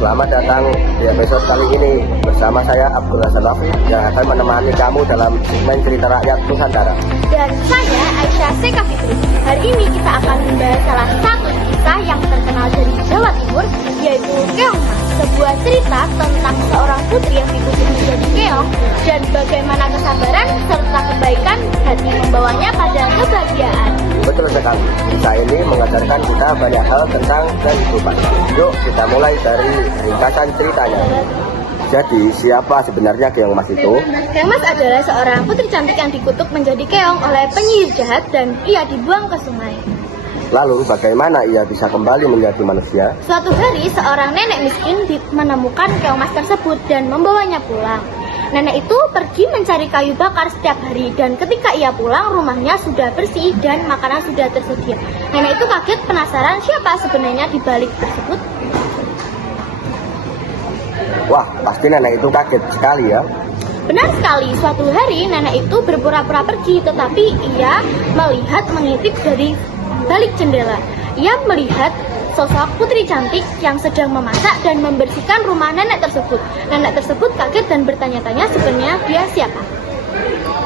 Selamat datang di episode kali ini bersama saya Abdul Hasan yang akan menemani kamu dalam segmen cerita rakyat Nusantara. Dan saya Aisyah Seka Fitri. Hari ini kita akan membahas salah satu kisah yang terkenal dari Jawa Timur, yaitu Keong Mas. Sebuah cerita tentang seorang putri yang dikutuk menjadi keong dan bagaimana kesabaran serta kebaikan hati membawanya pada kebahagiaan. Betul sekali, kisah ini mengajarkan kita banyak hal tentang kehidupan. Yuk kita mulai dari ringkasan ceritanya. Jadi siapa sebenarnya Keong Mas itu? Keong Mas adalah seorang putri cantik yang dikutuk menjadi keong oleh penyihir jahat dan ia dibuang ke sungai. Lalu bagaimana ia bisa kembali menjadi manusia? Suatu hari seorang nenek miskin menemukan Keong Mas tersebut dan membawanya pulang. Nenek itu pergi mencari kayu bakar setiap hari dan ketika ia pulang rumahnya sudah bersih dan makanan sudah tersedia. Nenek itu kaget penasaran siapa sebenarnya di balik tersebut. Wah, pasti nenek itu kaget sekali ya. Benar sekali, suatu hari nenek itu berpura-pura pergi tetapi ia melihat mengintip dari balik jendela. Ia melihat sosok putri cantik yang sedang memasak dan membersihkan rumah nenek tersebut. Nenek tersebut kaget dan bertanya-tanya sebenarnya dia siapa.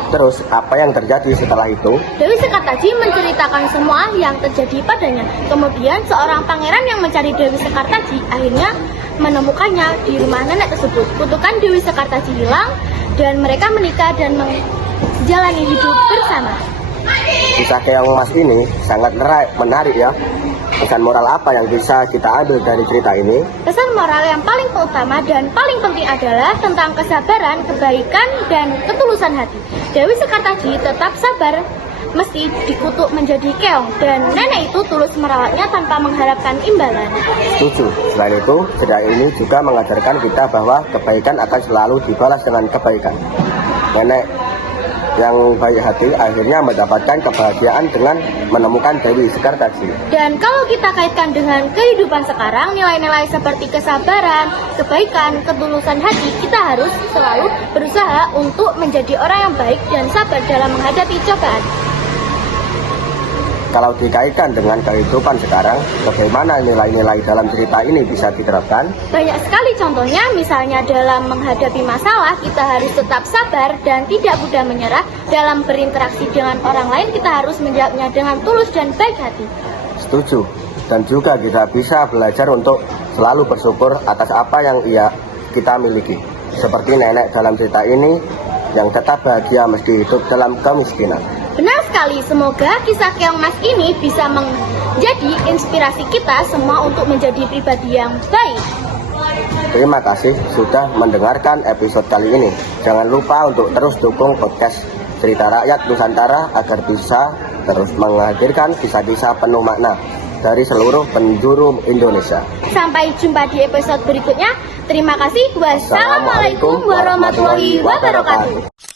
Terus apa yang terjadi setelah itu? Dewi Sekartaji menceritakan semua yang terjadi padanya. Kemudian seorang pangeran yang mencari Dewi Sekartaji akhirnya menemukannya di rumah nenek tersebut. Kutukan Dewi Sekartaji hilang dan mereka menikah dan menjalani hidup bersama. Kisah Keong Mas ini sangat menarik ya. Pesan moral apa yang bisa kita ambil dari cerita ini? Pesan moral yang paling utama dan paling penting adalah tentang kesabaran, kebaikan, dan ketulusan hati. Dewi Sekartaji tetap sabar meski dikutuk menjadi keong dan nenek itu tulus merawatnya tanpa mengharapkan imbalan. Setuju. Selain itu, cerita ini juga mengajarkan kita bahwa kebaikan akan selalu dibalas dengan kebaikan. Nenek yang baik hati akhirnya mendapatkan kebahagiaan dengan menemukan Dewi Sekartaji. Dan kalau kita kaitkan dengan kehidupan sekarang, nilai-nilai seperti kesabaran, kebaikan, ketulusan hati, kita harus selalu berusaha untuk menjadi orang yang baik dan sabar dalam menghadapi cobaan. Kalau dikaitkan dengan kehidupan sekarang, bagaimana nilai-nilai dalam cerita ini bisa diterapkan? Banyak sekali contohnya, misalnya dalam menghadapi masalah, kita harus tetap sabar dan tidak mudah menyerah. Dalam berinteraksi dengan orang lain, kita harus menjawabnya dengan tulus dan baik hati. Setuju. Dan juga kita bisa belajar untuk selalu bersyukur atas apa yang kita miliki. Seperti nenek dalam cerita ini, yang tetap bahagia meski hidup dalam kemiskinan. Benar sekali, semoga kisah Keong Mas ini bisa menjadi inspirasi kita semua untuk menjadi pribadi yang baik. Terima kasih sudah mendengarkan episode kali ini. Jangan lupa untuk terus dukung podcast Cerita Rakyat Nusantara agar bisa terus menghadirkan kisah-kisah penuh makna dari seluruh penjuru Indonesia. Sampai jumpa di episode berikutnya. Terima kasih. Wassalamualaikum warahmatullahi wabarakatuh.